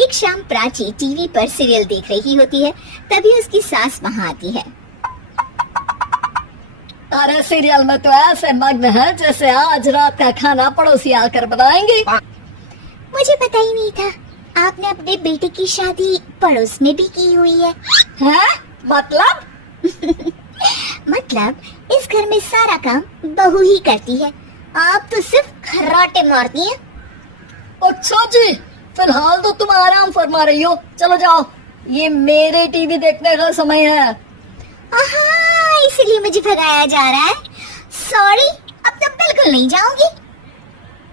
एक शाम प्राची टीवी पर सीरियल देख रही होती है। तभी उसकी सास वहाँ आती है। अरे सीरियल में तो ऐसे मग्न है जैसे आज रात का खाना पड़ोसी आकर बनाएंगे। मुझे पता ही नहीं था आपने अपने बेटे की शादी पड़ोस में भी की हुई है। हैं? मतलब? मतलब इस घर में सारा काम बहू ही करती है, आप तो सिर्फ खर्राटे मारती हैं। अच्छा जी, फिलहाल तो तुम आराम फरमा रही हो, चलो जाओ, ये मेरे टीवी देखने का समय है। आहा, इसलिए मुझे भगाया जा रहा है। सॉरी, अब तो बिल्कुल नहीं जाऊंगी।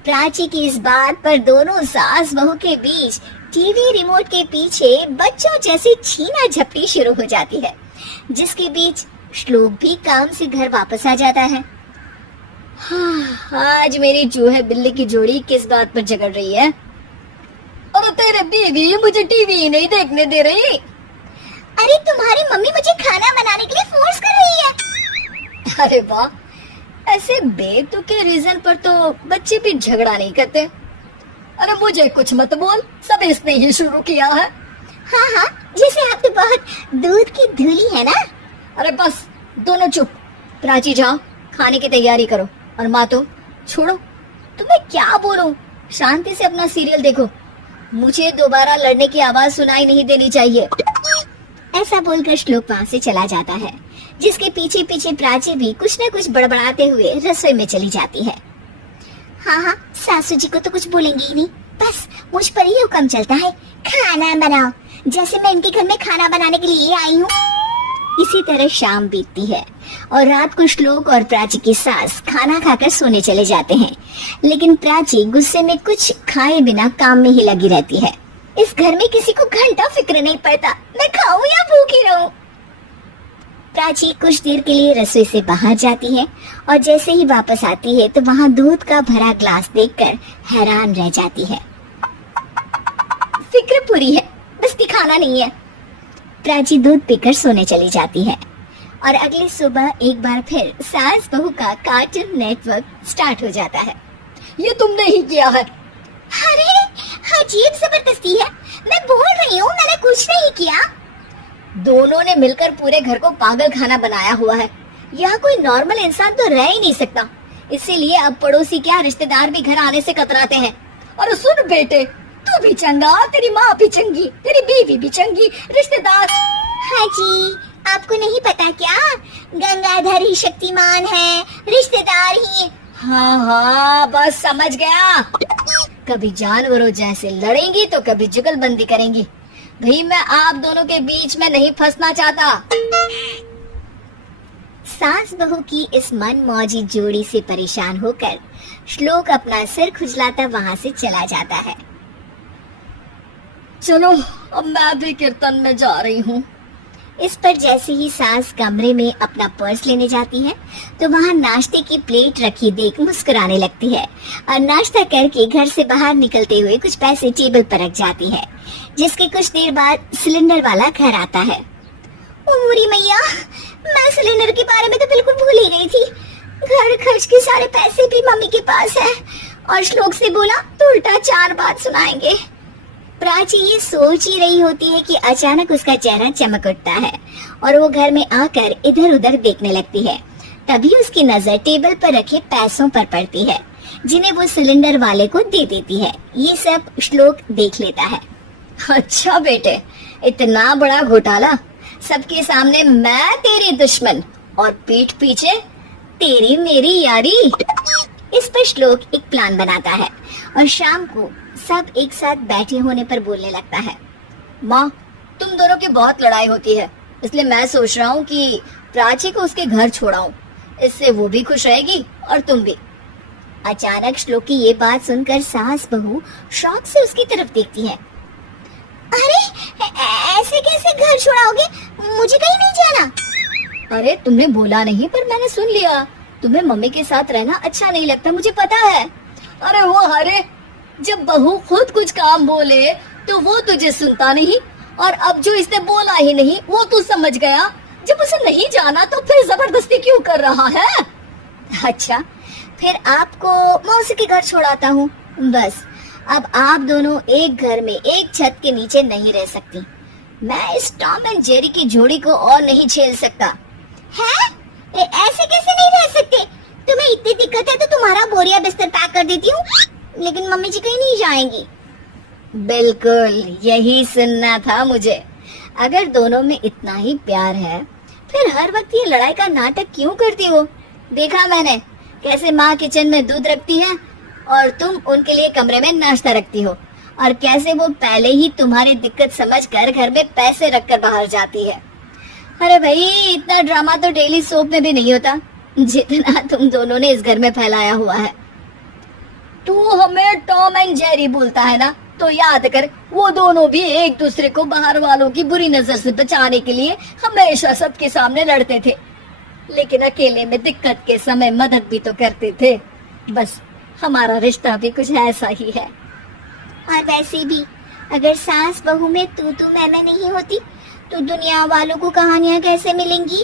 प्राची की इस बात पर दोनों सास बहू के बीच टीवी रिमोट के पीछे बच्चों जैसी छीना झपटी शुरू हो जाती है, जिसके बीच श्लोक भी काम से घर वापस आ जाता है। हाँ, आज मेरी चूहे बिल्ली की जोड़ी किस बात पर झगड़ रही है? अरे तेरे बीवी मुझे टीवी नहीं देखने दे रही। अरे तुम्हारी मम्मी मुझे खाना बनाने के लिए फोर्स कर रही है। अरे वाह, ऐसे बेतुके रीजन पर तो बच्चे भी झगड़ा नहीं करते। अरे मुझे कुछ मत बोल, सब इसने ही शुरू किया है। हाँ हाँ, जैसे आप तो बहुत दूध की धूली है ना। अरे बस, दोनों चुप। प्राची जाओ, खाने की तैयारी करो। और माँ तो छोड़ो, तुम्हें क्या बोलूं, शांति से अपना सीरियल देखो, मुझे दोबारा लड़ने की आवाज सुनाई नहीं देनी चाहिए। ऐसा बोलकर श्लोक वहाँ से चला जाता है, जिसके पीछे पीछे प्राची भी कुछ न कुछ बड़बड़ाते हुए रसोई में चली जाती है। हाँ हाँ, सासू जी को तो कुछ बोलेंगी ही नहीं, बस मुझ पर ही हुक्म चलता है, खाना बनाओ, जैसे मैं इनके घर में खाना बनाने के लिए आई हूँ। इसी तरह शाम बीतती है और रात को श्लोक और प्राची की सास खाना खाकर सोने चले जाते हैं, लेकिन प्राची गुस्से में कुछ खाए बिना काम में ही लगी रहती है। इस घर में किसी को घंटा फिक्र नहीं पड़ता, मैं खाऊं या भूखी रहूं। प्राची कुछ देर के लिए रसोई से बाहर जाती है और जैसे ही वापस आती है तो वहाँ दूध का भरा ग्लास देखकर हैरान रह जाती है। फिक्र पूरी है, बस दिखाना नहीं है। प्राची दूध पीकर सोने चली जाती है और अगली सुबह एक बार फिर सास बहू का कार्टून नेटवर्क स्टार्ट हो जाता है। ये तुमने ही किया है। अरे अजीब जबरदस्ती है, मैं बोल रही हूँ मैंने कुछ नहीं किया। दोनों ने मिलकर पूरे घर को पागल खाना बनाया हुआ है। यहाँ कोई नॉर्मल इंसान तो रह ही नहीं सकता, इसीलिए अब पड़ोसी क्या रिश्तेदार भी घर आने से कतराते हैं। और सुन बेटे, तू भी चंगा, तेरी माँ भी चंगी, तेरी बीवी भी चंगी, रिश्तेदार। हाँ जी, आपको नहीं पता क्या, गंगाधर ही शक्तिमान है, रिश्तेदार ही। हाँ हाँ, बस समझ गया। कभी जानवरों जैसे लड़ेंगी तो कभी जुगलबंदी करेंगी। भाई मैं आप दोनों के बीच में नहीं फंसना चाहता। सास बहू की इस मन मौजी जोड़ी से परेशान होकर श्लोक अपना सिर खुजलाता वहाँ से चला जाता है। चलो अब मैं भी कीर्तन में जा रही हूँ। इस पर जैसे ही सास कमरे में अपना पर्स लेने जाती है तो वहाँ नाश्ते की प्लेट रखी देख मुस्कुराने लगती है और नाश्ता करके घर से बाहर निकलते हुए कुछ पैसे टेबल पर रख जाती है, जिसके कुछ देर बाद सिलेंडर वाला घर आता है। उमरी मैया, मैं सिलेंडर के बारे में तो बिल्कुल भूल ही गई थी। घर खर्च के सारे पैसे भी मम्मी के पास है और श्लोक से बोला तो उल्टा 4 बात सुनाएंगे। प्राची ये सोच ही रही होती है कि अचानक उसका चेहरा चमक उठता है और वो घर में आकर इधर उधर देखने लगती है। तभी उसकी नजर टेबल पर रखे पैसों पर पड़ती है, जिन्हें वो सिलेंडर वाले को दे देती है। ये सब श्लोक देख लेता है। अच्छा बेटे, इतना बड़ा घोटाला, सबके सामने मैं तेरी दुश्मन और पीठ पीछे तेरी मेरी यारी। इस पर श्लोक एक प्लान बनाता है और शाम को सब एक साथ बैठे होने पर बोलने लगता है। माँ, तुम दोनों की बहुत लड़ाई होती है, इसलिए मैं सोच रहा हूँ कि प्राची को उसके घर छोड़ाऊं, इससे वो भी खुश रहेगी और तुम भी। अचानक श्लोक की ये बात सुनकर सास बहू शौक से उसकी तरफ देखती है। अरे ऐसे कैसे घर छोड़ाओगे, मुझे कहीं नहीं जाना। अरे तुमने बोला नहीं पर मैंने सुन लिया, तुम्हें मम्मी के साथ रहना अच्छा नहीं लगता, मुझे पता है। अरे वो हरे, जब बहू खुद कुछ काम बोले तो वो तुझे सुनता नहीं, और अब जो इसने बोला ही नहीं वो तू समझ गया। जब उसे नहीं जाना तो फिर जबरदस्ती क्यों कर रहा है? अच्छा, फिर आपको मौसी के घर छोड़ाता हूँ, बस अब आप दोनों एक घर में एक छत के नीचे नहीं रह सकती। मैं इस टॉम एंड जेरी की जोड़ी को और नहीं झेल सकता। हैं? ऐसे कैसे नहीं रह सकते? तुम्हें इतनी दिक्कत है तो तुम्हारा बोरिया बिस्तर पैक कर देती हूँ, लेकिन मम्मी जी कहीं नहीं जाएंगी। बिल्कुल यही सुनना था मुझे। अगर दोनों में इतना ही प्यार है, फिर हर वक्त ये लड़ाई का नाटक क्यों करती हो? देखा मैंने कैसे माँ किचन में दूध रखती है और तुम उनके लिए कमरे में नाश्ता रखती हो, और कैसे वो पहले ही तुम्हारी दिक्कत समझ कर घर में पैसे रखकर बाहर जाती है। अरे भाई, इतना ड्रामा तो डेली सोप में भी नहीं होता जितना तुम दोनों ने इस घर में फैलाया हुआ है। तू हमें टॉम एंड जेरी बोलता है ना, तो याद कर वो दोनों भी एक दूसरे को बाहर वालों की बुरी नजर से बचाने के लिए हमेशा सबके सामने लड़ते थे, लेकिन अकेले में दिक्कत के समय मदद भी तो करते थे। बस हमारा रिश्ता भी कुछ ऐसा ही है। और वैसे भी अगर सास बहू में तू मैं नहीं होती तो दुनिया वालों को कहानियां कैसे मिलेंगी?